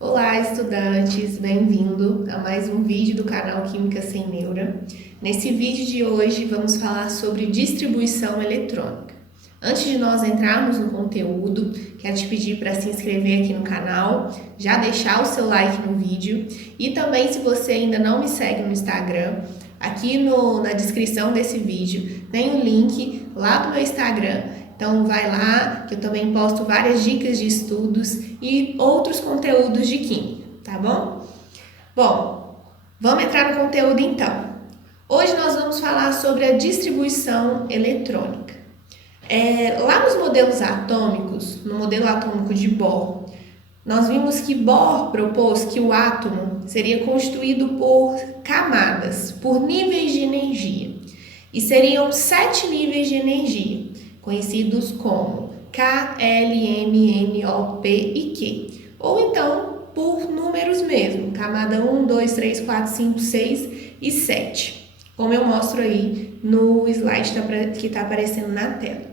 Olá, estudantes! Bem-vindo a mais um vídeo do canal Química Sem Neura. Nesse vídeo de hoje vamos falar sobre distribuição eletrônica. Antes de nós entrarmos no conteúdo, quero te pedir para se inscrever aqui no canal, já deixar o seu like no vídeo e também, se você ainda não me segue no Instagram, aqui na descrição desse vídeo tem um link lá do meu Instagram. Então vai lá, que eu também posto várias dicas de estudos e outros conteúdos de química, tá bom? Bom, vamos entrar no conteúdo então. Hoje nós vamos falar sobre a distribuição eletrônica. Lá nos modelos atômicos, no modelo atômico de Bohr, nós vimos que Bohr propôs que o átomo seria constituído por camadas, por níveis de energia. E seriam 7 níveis de energia, conhecidos como K, L, M, N, O, P e Q. Ou então por números mesmo, camada 1, 2, 3, 4, 5, 6 e 7. Como eu mostro aí no slide que está aparecendo na tela.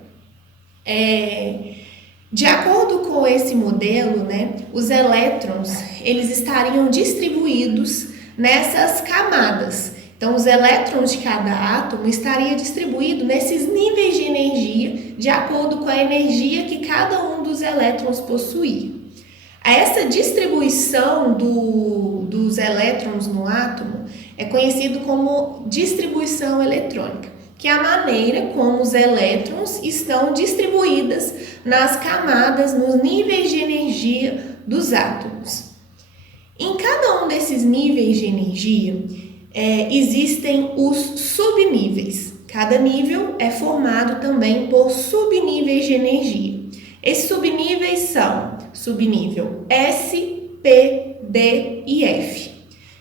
De acordo com esse modelo, os elétrons eles estariam distribuídos nessas camadas. Então, os elétrons de cada átomo estariam distribuídos nesses níveis de energia, de acordo com a energia que cada um dos elétrons possuía. Essa distribuição dos elétrons no átomo é conhecido como distribuição eletrônica, que é a maneira como os elétrons estão distribuídos nas camadas, nos níveis de energia dos átomos. Em cada um desses níveis de energia, existem os subníveis. Cada nível é formado também por subníveis de energia. Esses subníveis são subnível S, P, D e F.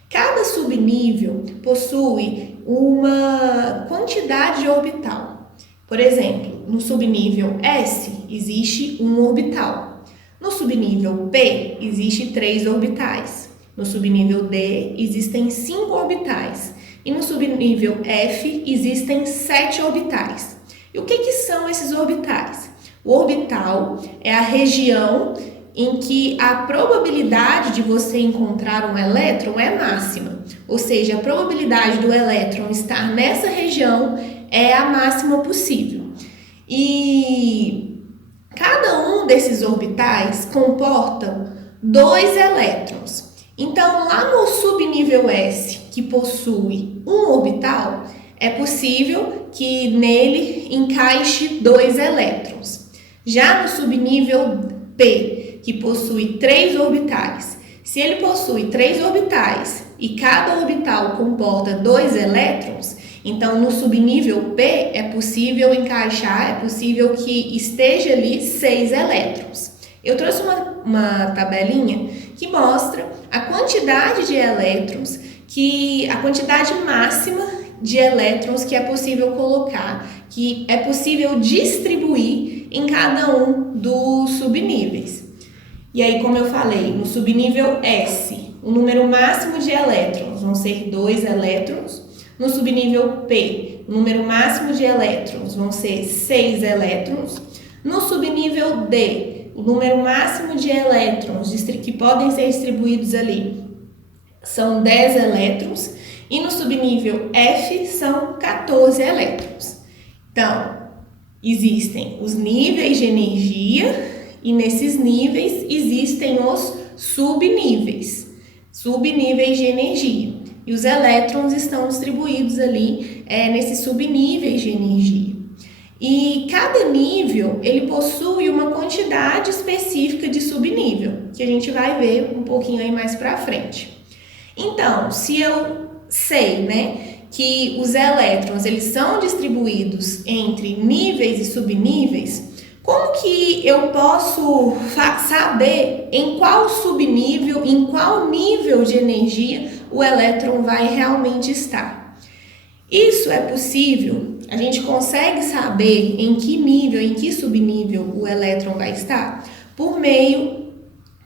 Cada subnível possui uma quantidade de orbital. Por exemplo, no subnível S existe um orbital. No subnível P existe 3 orbitais. No subnível D existem 5 orbitais e no subnível F existem 7 orbitais. E o que são esses orbitais? O orbital é a região em que a probabilidade de você encontrar um elétron é máxima, ou seja, a probabilidade do elétron estar nessa região é a máxima possível. E cada um desses orbitais comporta 2 elétrons. Então, lá no subnível S, que possui um orbital, é possível que nele encaixe 2 elétrons. Já no subnível P, que possui 3 orbitais, se ele possui 3 orbitais e cada orbital comporta 2 elétrons, então no subnível P é possível encaixar, é possível que esteja ali 6 elétrons. Eu trouxe uma tabelinha que mostra a quantidade de elétrons, a quantidade máxima de elétrons que é possível colocar, que é possível distribuir em cada um dos subníveis. E aí, como eu falei, no subnível S, o número máximo de elétrons vão ser 2 elétrons. No subnível P, o número máximo de elétrons vão ser 6 elétrons. No subnível D, o número máximo de elétrons que podem ser distribuídos ali são 10 elétrons e no subnível F são 14 elétrons. Então, existem os níveis de energia e nesses níveis existem os subníveis de energia. E os elétrons estão distribuídos ali nesses subníveis de energia. E cada nível, ele possui uma quantidade específica de subnível, que a gente vai ver um pouquinho aí mais pra frente. Então, se eu sei, que os elétrons, eles são distribuídos entre níveis e subníveis, como que eu posso saber em qual subnível, em qual nível de energia o elétron vai realmente estar? Isso é possível. A gente consegue saber em que nível, em que subnível o elétron vai estar por meio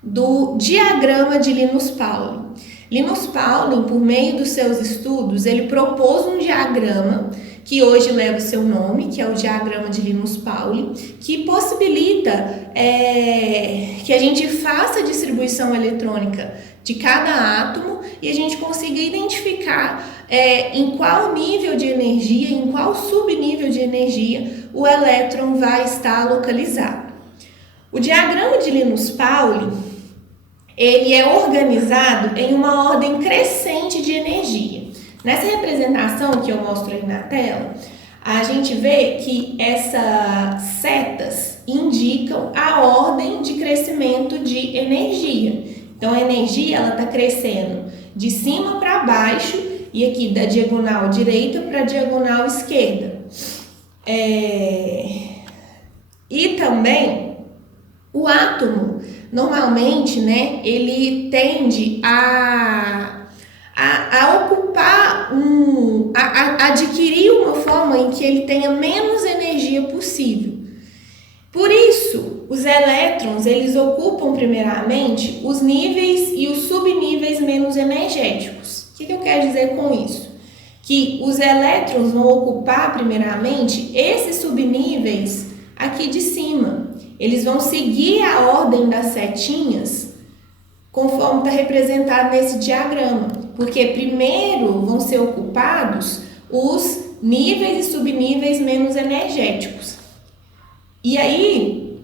do diagrama de Linus Pauling. Linus Pauling, por meio dos seus estudos, ele propôs um diagrama que hoje leva o seu nome, que é o diagrama de Linus-Pauling, que possibilita que a gente faça a distribuição eletrônica de cada átomo e a gente consiga identificar em qual nível de energia, em qual subnível de energia o elétron vai estar localizado. O diagrama de Linus-Pauling, ele é organizado em uma ordem crescente de energia. Nessa representação que eu mostro aí na tela, a gente vê que essas setas indicam a ordem de crescimento de energia. Então, a energia está crescendo de cima para baixo e aqui da diagonal direita para a diagonal esquerda. E também o átomo, normalmente, né, ele tende a ocupar a adquirir uma forma em que ele tenha menos energia possível. Por isso, os elétrons, eles ocupam primeiramente os níveis e os subníveis menos energéticos. O que eu quero dizer com isso? Que os elétrons vão ocupar primeiramente esses subníveis aqui de cima. Eles vão seguir a ordem das setinhas conforme está representado nesse diagrama, porque primeiro vão ser ocupados os níveis e subníveis menos energéticos. E aí,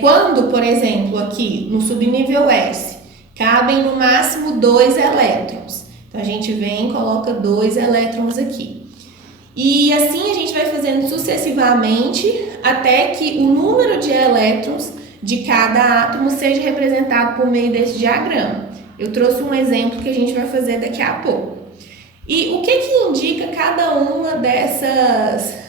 quando, por exemplo, aqui no subnível S, cabem no máximo 2 elétrons, então a gente vem e coloca 2 elétrons aqui. E assim a gente vai fazendo sucessivamente até que o número de elétrons de cada átomo seja representado por meio desse diagrama. Eu trouxe um exemplo que a gente vai fazer daqui a pouco. E o que indica cada uma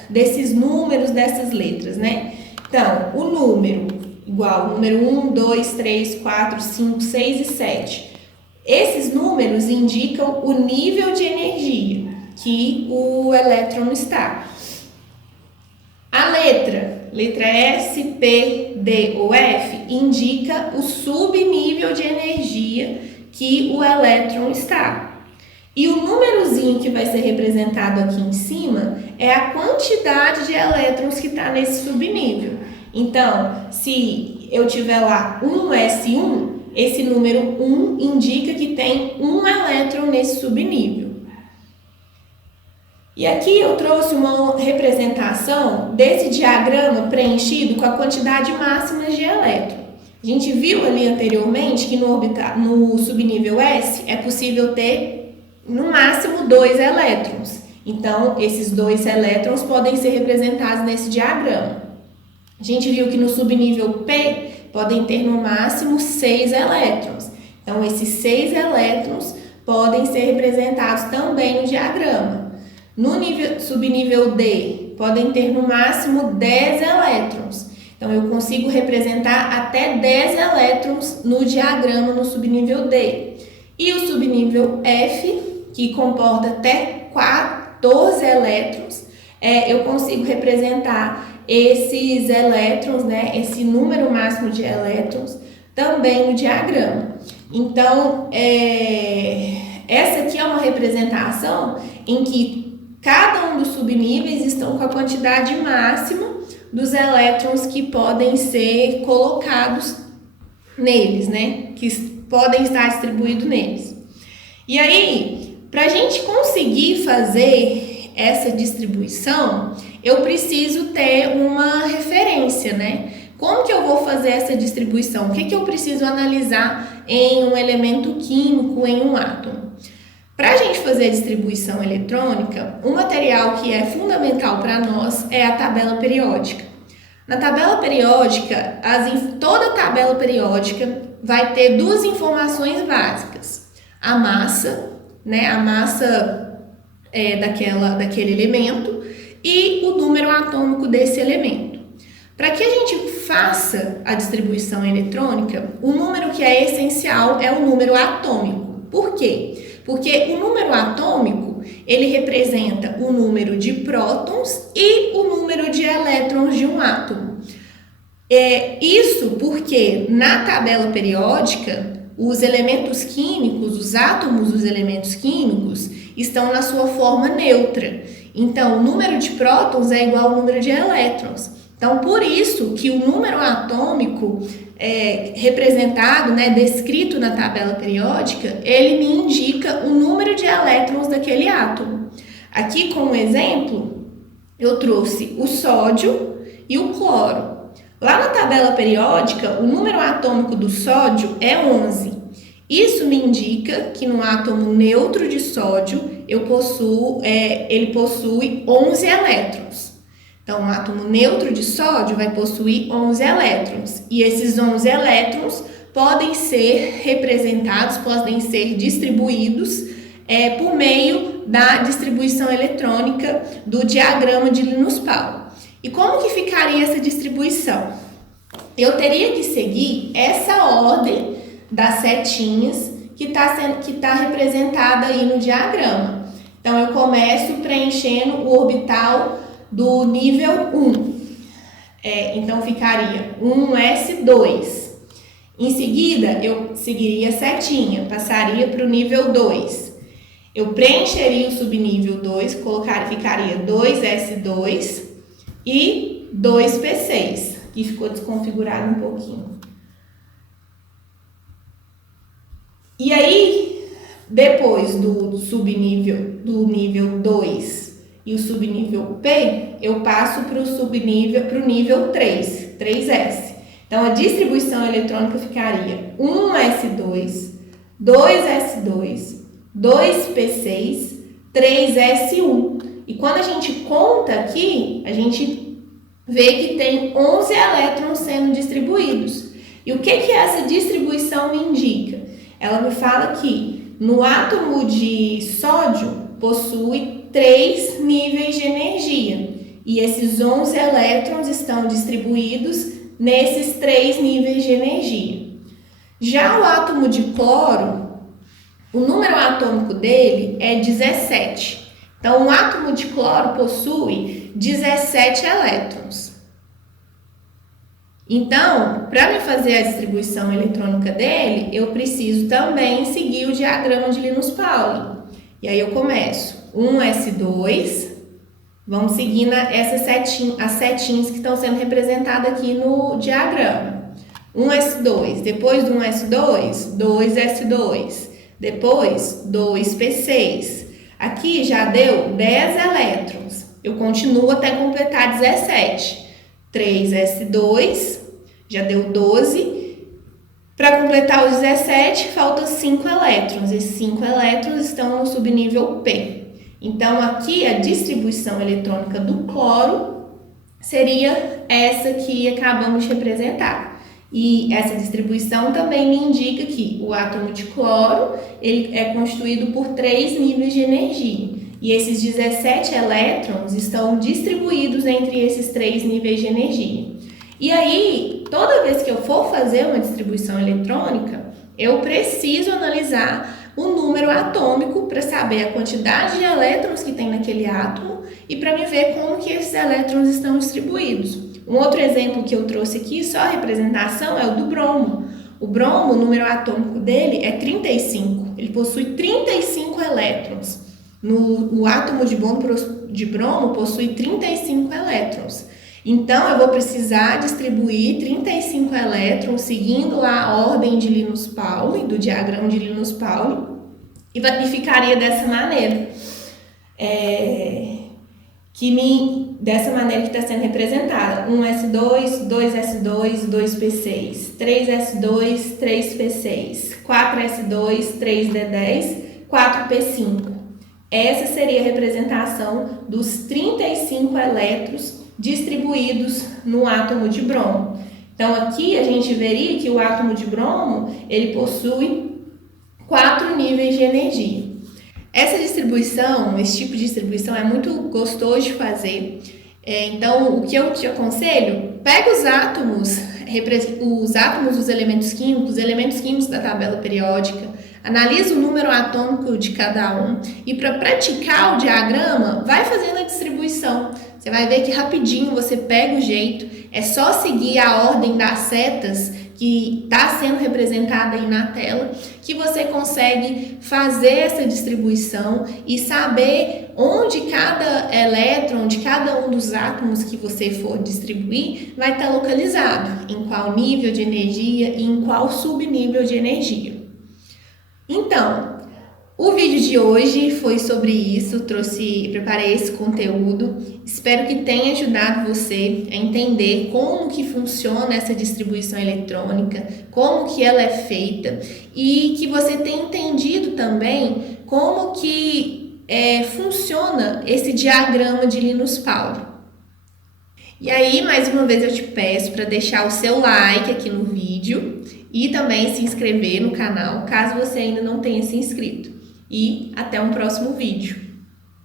desses números, dessas letras, né? Então, o número igual, número 1, 2, 3, 4, 5, 6 e 7. Esses números indicam o nível de energia que o elétron está. A letra S, P, D ou F indica o subnível de energia que o elétron está. E o númerozinho que vai ser representado aqui em cima é a quantidade de elétrons que está nesse subnível. Então, se eu tiver lá 1s1, esse número 1 indica que tem um elétron nesse subnível. E aqui eu trouxe uma representação desse diagrama preenchido com a quantidade máxima de elétron. A gente viu ali anteriormente que no subnível S é possível ter no máximo 2 elétrons. Então, esses 2 elétrons podem ser representados nesse diagrama. A gente viu que no subnível P podem ter no máximo 6 elétrons. Então, esses 6 elétrons podem ser representados também no diagrama. No subnível D, podem ter no máximo 10 elétrons. Então, eu consigo representar até 10 elétrons no diagrama no subnível D. E o subnível F, que comporta até 14 elétrons, eu consigo representar esses elétrons, né, esse número máximo de elétrons, também no diagrama. Então, essa aqui é uma representação em que cada um dos subníveis estão com a quantidade máxima dos elétrons que podem ser colocados neles, né? Que podem estar distribuídos neles. E aí, para a gente conseguir fazer essa distribuição, eu preciso ter uma referência, né? Como que eu vou fazer essa distribuição? O que eu preciso analisar em um elemento químico, em um átomo? Para a gente fazer a distribuição eletrônica, um material que é fundamental para nós é a tabela periódica. Na tabela periódica, toda tabela periódica vai ter 2 informações básicas. A massa, né, a massa daquele elemento e o número atômico desse elemento. Para que a gente faça a distribuição eletrônica, o número que é essencial é o número atômico. Por quê? Porque o número atômico, ele representa o número de prótons e o número de elétrons de um átomo. Isso porque na tabela periódica, os elementos químicos, os átomos dos elementos químicos, estão na sua forma neutra. Então, o número de prótons é igual ao número de elétrons. Então, por isso que o número atômico representado, né, descrito na tabela periódica, ele me indica o número de elétrons daquele átomo. Aqui, como exemplo, eu trouxe o sódio e o cloro. Lá na tabela periódica, o número atômico do sódio é 11. Isso me indica que no átomo neutro de sódio ele possui 11 elétrons. Então, o átomo neutro de sódio vai possuir 11 elétrons. E esses 11 elétrons podem ser representados, podem ser distribuídos por meio da distribuição eletrônica do diagrama de Linus-Pauling. E como que ficaria essa distribuição? Eu teria que seguir essa ordem das setinhas que está representada aí no diagrama. Então, eu começo preenchendo o orbital do nível 1. Então, ficaria 1s2. Em seguida, eu seguiria a setinha, passaria para o nível 2. Eu preencheria o subnível 2, ficaria 2s2 e 2p6, que ficou desconfigurado um pouquinho. E aí, depois do nível 2 e o subnível P, eu passo para o nível 3, 3S. Então, a distribuição eletrônica ficaria 1s2, 2s2, 2p6, 3s1. E quando a gente conta aqui, a gente vê que tem 11 elétrons sendo distribuídos. E o que essa distribuição me indica? Ela me fala que no átomo de sódio possui 3 níveis de energia. E esses 11 elétrons estão distribuídos nesses 3 níveis de energia. Já o átomo de cloro, o número atômico dele é 17. Então, o átomo de cloro possui 17 elétrons. Então, para me fazer a distribuição eletrônica dele, eu preciso também seguir o diagrama de Linus-Pauling. E aí eu começo 1s2, vamos seguindo as setinhas que estão sendo representadas aqui no diagrama. 1s2, depois do 1s2, 2s2, depois 2p6. Aqui já deu 10 elétrons, eu continuo até completar 17. 3s2, já deu 12. Para completar os 17, faltam 5 elétrons. Esses 5 elétrons estão no subnível P. Então, aqui a distribuição eletrônica do cloro seria essa que acabamos de representar. E essa distribuição também me indica que o átomo de cloro ele é constituído por 3 níveis de energia. E esses 17 elétrons estão distribuídos entre esses 3 níveis de energia. E aí, toda vez que eu for fazer uma distribuição eletrônica, eu preciso analisar o número atômico para saber a quantidade de elétrons que tem naquele átomo e para me ver como que esses elétrons estão distribuídos. Um outro exemplo que eu trouxe aqui, só a representação, é o do bromo. O bromo, o número atômico dele é 35. Ele possui 35 elétrons. O átomo de bromo possui 35 elétrons. Então, eu vou precisar distribuir 35 elétrons seguindo a ordem de Linus-Pauling, do diagrama de Linus-Pauling, e ficaria dessa maneira. Dessa maneira que está sendo representada. 1s2, 2s2, 2p6, 3s2, 3p6, 4s2, 3d10, 4p5. Essa seria a representação dos 35 elétrons distribuídos no átomo de bromo. Então, aqui a gente veria que o átomo de bromo, ele possui 4 níveis de energia. Essa distribuição, esse tipo de distribuição é muito gostoso de fazer. Então, o que eu te aconselho, pega os átomos dos elementos químicos da tabela periódica, analisa o número atômico de cada um e para praticar o diagrama, vai fazendo a distribuição. Você vai ver que rapidinho você pega o jeito, é só seguir a ordem das setas que está sendo representada aí na tela, que você consegue fazer essa distribuição e saber onde cada elétron, de cada um dos átomos que você for distribuir, vai estar localizado, em qual nível de energia e em qual subnível de energia. Então, o vídeo de hoje foi sobre isso, preparei esse conteúdo. Espero que tenha ajudado você a entender como que funciona essa distribuição eletrônica, como que ela é feita e que você tenha entendido também como que funciona esse diagrama de Linus Pauling. E aí, mais uma vez eu te peço para deixar o seu like aqui no vídeo e também se inscrever no canal, caso você ainda não tenha se inscrito. E até um próximo vídeo.